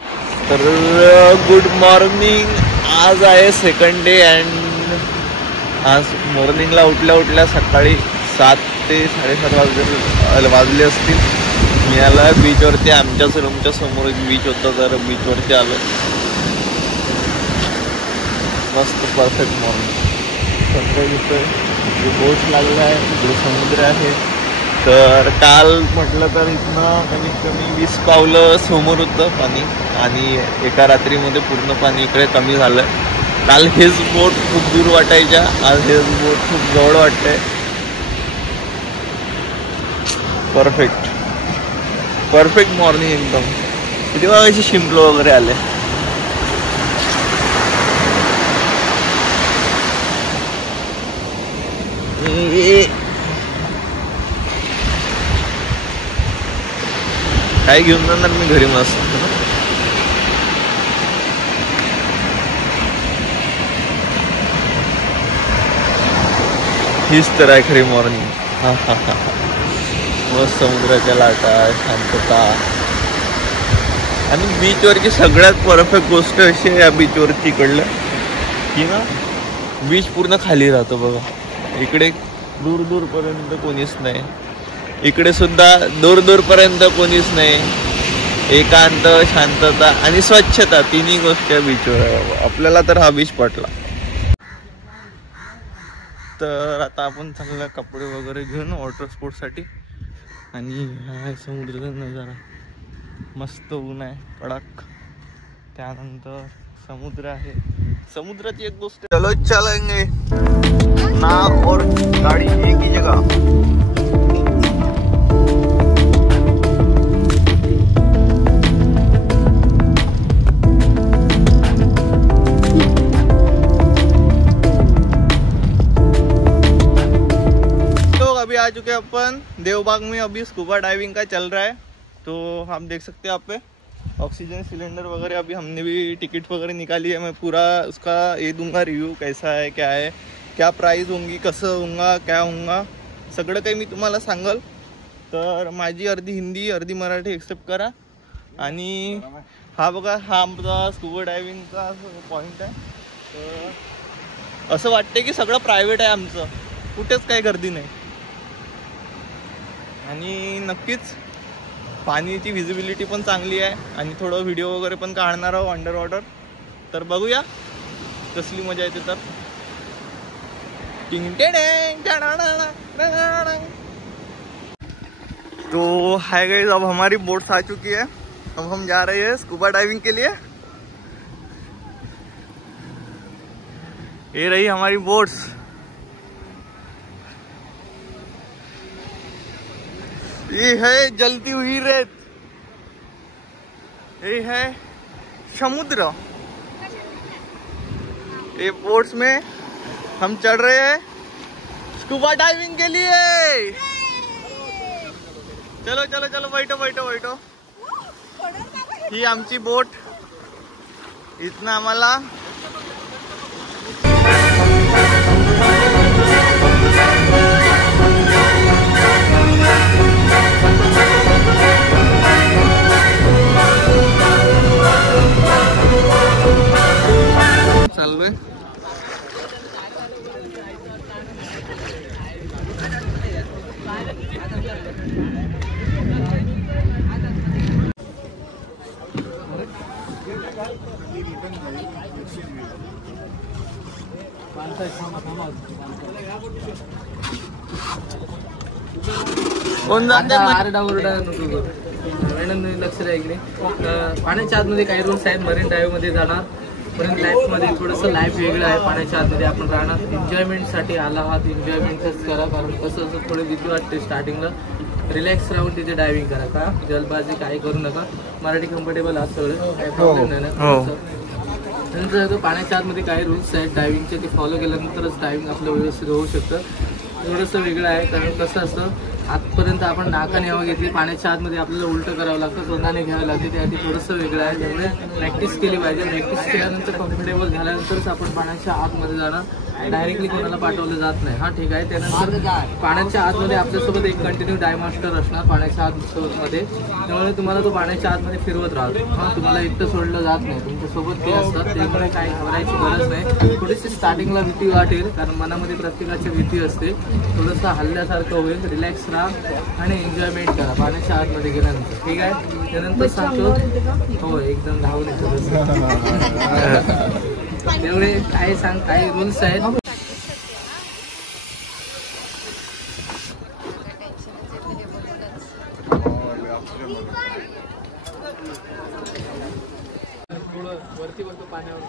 तर good morning. आज आहे सेकंड डे अँड आज मॉर्निंगला उठल्या सकाळी 7 ते 7:30 वाजले असतील. मी आला बीचवरती. आमच्याच रूमच्या समोर एक बीच होता तर बीचवरती आलो. मस्त परफेक्ट मॉर्निंग. सकाळी दिसतोय बोट लागला आहे, इकडे समुद्र आहे. तर काल म्हटलं तर इथनं कमीत कमी 20 पावलं समोर होतं पाणी आणि एका रात्रीमध्ये पूर्ण पाणी इकडे कमी झालं. काल हेच बोट खूप दूर वाटायच्या, आज हेच बोट खूप जवळ वाटतंय. परफेक्ट मॉर्निंग एकदम. किती वागायचे शिंपलो वगैरे आले. काय घेऊन जाणार मी घरी मस्त. हीच तर आहे खरी मॉर्निंग. मस्त समुद्राच्या लाटा, शांतता आणि बीचवरची सगळ्यात परफेक्ट गोष्ट अशी आहे या बीचवरची इकडलं की ना बीच पूर्ण खाली राहतो बघा. इकडे दूर पर्यंत कोणीच नाही. इकडे सुद्धा दूर पर्यंत कोणीच नाही. एकांत, शांतता आणि स्वच्छता तिन्ही गोष्टी बीचवर. आपल्याला तर हा बीच पटला. तर आता आपण चांगला कपडे वगैरे घेऊन वॉटर स्पोर्ट्ससाठी. आणि हा समुद्राचा नजारा. मस्त ऊन आहे कडक. त्यानंतर समुद्र आहे. समुद्राची एक गोष्ट चलो चलेंगे नाव और गाड़ी एक ही जगह. अभी आ चुके अपन देवबाग में. अभी स्कूबा डाइविंग का चल रहा है. तो हम देख सकते हैं आप पे ऑक्सीजन सिलेंडर वगैरह. अभी हमने भी टिकट वगैरह निकाली है. मैं पूरा उसका ये दूंगा रिव्यू कैसा है, क्या है, क्या प्राइस होंगी, कसं होऊंगा, क्या होऊंगा, सगळं काही मी तुम्हाला सांगल. तर माझी अर्धी हिंदी अर्धी मराठी एक्सेप्ट करा. आणि हा बघा हा आमचा स्कूबा डायव्हिंगचा पॉईंट आहे. तर असं वाटतं की सगळं प्रायव्हेट आहे आमचं, कुठेच काही गर्दी नाही. आणि नक्कीच पाण्याची व्हिजिबिलिटी पण चांगली आहे. आणि थोडं व्हिडिओ वगैरे पण काढणार आहोत अंडर वॉटर. तर बघूया कसली मजा येते. तर तो हाय गाइस, अब हमारी बोट्स आ चुकी है. अब हम जा रहे हैं स्कूबा डाइविंग के लिए. ये रही हमारी बोट्स. ये है जलती हुई रेत. ये है समुद्र. ये बोट्स में हम चढ़ रहे हैं स्कूबा डाइविंग के लिए. चलो चलो चलो बैठो. ही आमची बोट. इथनं आम्हाला चाललोय. कोण जाते आरडाओरडा नको. मॅडम लक्ष द्या इकडे. पाण्याच्या आतमध्ये काही रूल्स आहेत. मरीन ड्राईव्ह मध्ये जाणार. पण लाईफमध्ये थोडंसं लाईफ वेगळं आहे. पाण्याच्या आतमध्ये आपण राहणार. एन्जॉयमेंटसाठी आला आहात, एन्जॉयमेंटच करा. कारण कसं असं थोडी भीती वाटते स्टार्टिंगला. रिलॅक्स राहून तिथे डायव्हिंग करा. का जलबाजी काही करू नका. मराठी कम्फर्टेबल आज सगळं काही प्रॉब्लेम नाही ना. नंतर पाण्याच्या आतमध्ये काही रूल्स आहेत डायव्हिंगचे, ते फॉलो केल्यानंतरच डायव्हिंग आपलं व्यवस्थित होऊ शकतं. थोडंसं वेगळं आहे. कारण कसं असतं आतपर्यंत आपण नाकाने हवा घेतली, पाण्याच्या आतमध्ये आपल्याला उलटं करावं लागतं, तोंडाने घ्यावं लागते, त्यासाठी थोडंसं वेगळं आहे. त्यामुळे प्रॅक्टिस केली पाहिजे. प्रॅक्टिस केल्यानंतर कम्फर्टेबल झाल्यानंतरच आपण पाण्याच्या आतमध्ये जाणार, डायरेक्टली कोणाला पाठवलं जात नाही. हां ठीक आहे. त्यानंतर पाण्याच्या आतमध्ये आपल्यासोबत एक कंटिन्यू डाय मास्टर असणार पाण्याच्या आतमध्ये, त्यामुळे तुम्हाला तो पाण्याच्या आतमध्ये फिरवत राहतो. हां तुम्हाला एकटं सोडलं जात नाही, तुमच्यासोबत ते असतात, त्यामुळे काही घाबरायची गरज नाही. थोडीशी स्टार्टिंगला भीती वाटेल, कारण मनामध्ये प्रत्येकाची भीती असते. थोडंसं हल्ल्यासारखं होईल, रिलॅक्स राहा आणि एन्जॉयमेंट करा पाण्याच्या आतमध्ये गेल्यानंतर. ठीक आहे. त्यानंतर सांगतो हो एकदम धावून येतो त्यामुळे काय सांग, काही रूल्स आहेत. थोडं वरती बघतो पाण्यावर.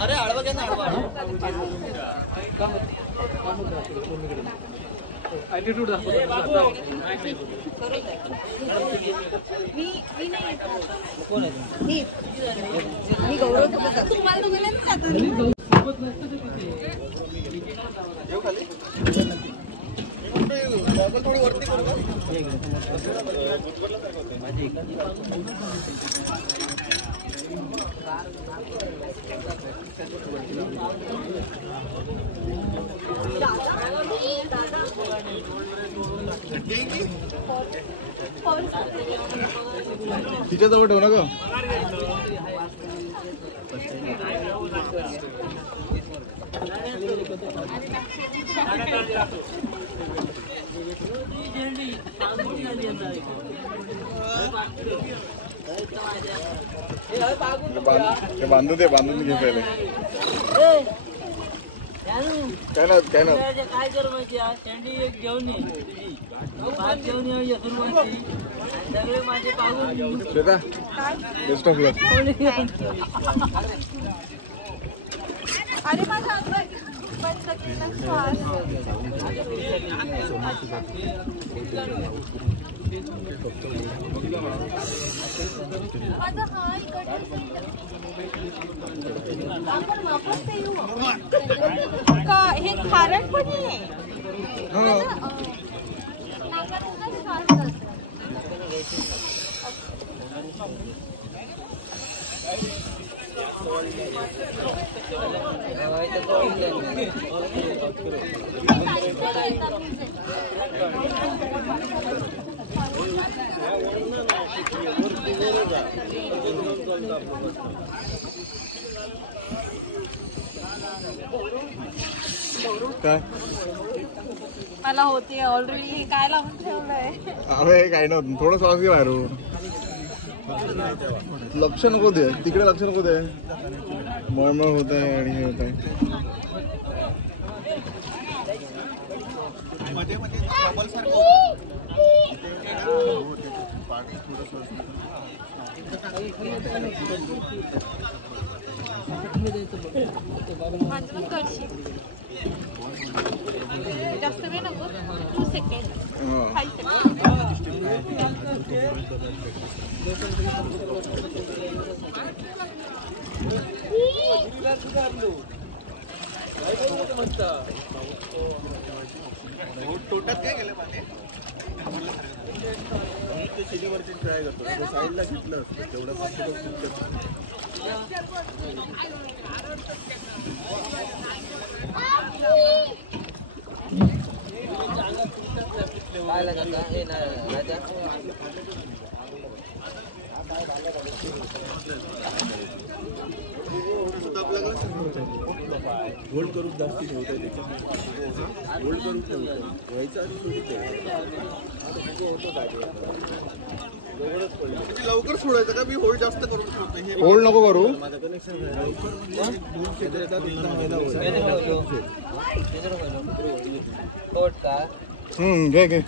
अरे आडवा घ्या ना, ॲटिट्यूड दाखवतो. थोडी वरती करू का? तिच्याजवळ ठेव ना ग. बांधू दे, बांधून घे पहिले. काय ना काय कर माहिती शेंडी एक घेऊन ये, भात घेऊन ये, सगळे माझे पाहून श्वेता बेस्ट ऑफ लक. अरे माझा बंद केला श्वास. माझा हा इकडे आपण वापस ते येऊ का. हे खारट पण आहे नाकातून श्वास जातो. काय मला होते ऑलरेडी. हे काय लावून ठेवलंय. अरे काय नव्हतं, थोडं श्वास घे बाहेरून. लक्ष नको दे तिकडे, लक्ष नको दे. मळमळ होत आहे आणि हे होत आहे. माझं करशी जास्त वेळ नको. 2 सेकंड 5 तोटात काय गेलं पाणी. शनिवारची ट्राय करतो, साईडला घेतलं असतं तेवढं. होल्ड करून जास्ती ठेवता येते. होल्ड करून ठेवतो व्हायचं आणि लवकर सोडायचं का. मी होल्ड जास्त करून ठेवतो. होल्ड नको करू. माझं कनेक्शन घे घे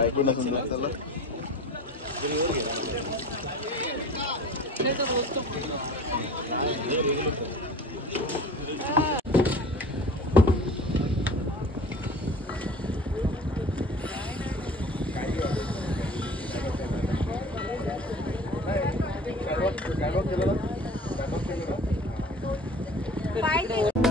ऐकून समजा त्याला. Bye.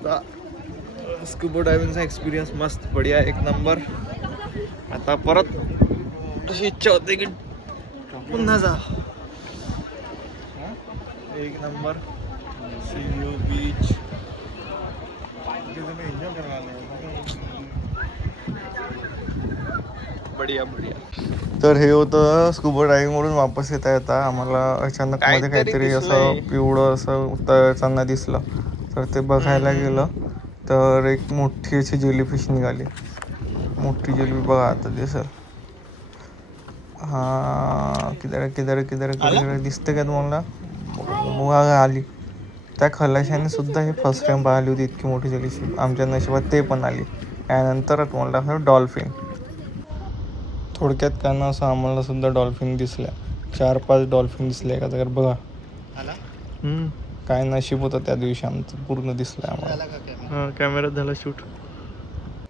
शकता स्कूबा डायव्हिंगचा एक्सपिरियन्स मस्त बढिया एक नंबर. आता परत अशी इच्छा होते की पुन्हा जा. एक नंबर सी यू बीच. बढिया बढिया. तर हे होतं स्कूबा डायव्हिंग वरून वापस येता येता आम्हाला अचानक मध्ये काहीतरी असं पिवळं असं तळताना दिसलं. तर ते बघायला गेलं तर एक मोठी अशी जेलीफिश निघाली. मोठी जेलीफिश बघा आता दिसल. हा किधर किधर किधर किधर दिसते का तुम्हाला? बघा आली. त्या खलाशाने सुद्धा हे फर्स्ट टाइम पाहिली होती इतकी मोठी जेलीफिश. आमच्या नशिबात ते पण आली. त्यानंतर तुम्हाला डॉल्फिन. थोडक्यात काय ना असं आम्हाला सुद्धा डॉल्फिन दिसल्या. 4-5 डॉल्फिन दिसले एका जागेवर बघा. काय नशीब होतं त्या दिवशी आमचं पूर्ण दिसलं आम्हाला. कॅमेऱ्यात झाला शूट.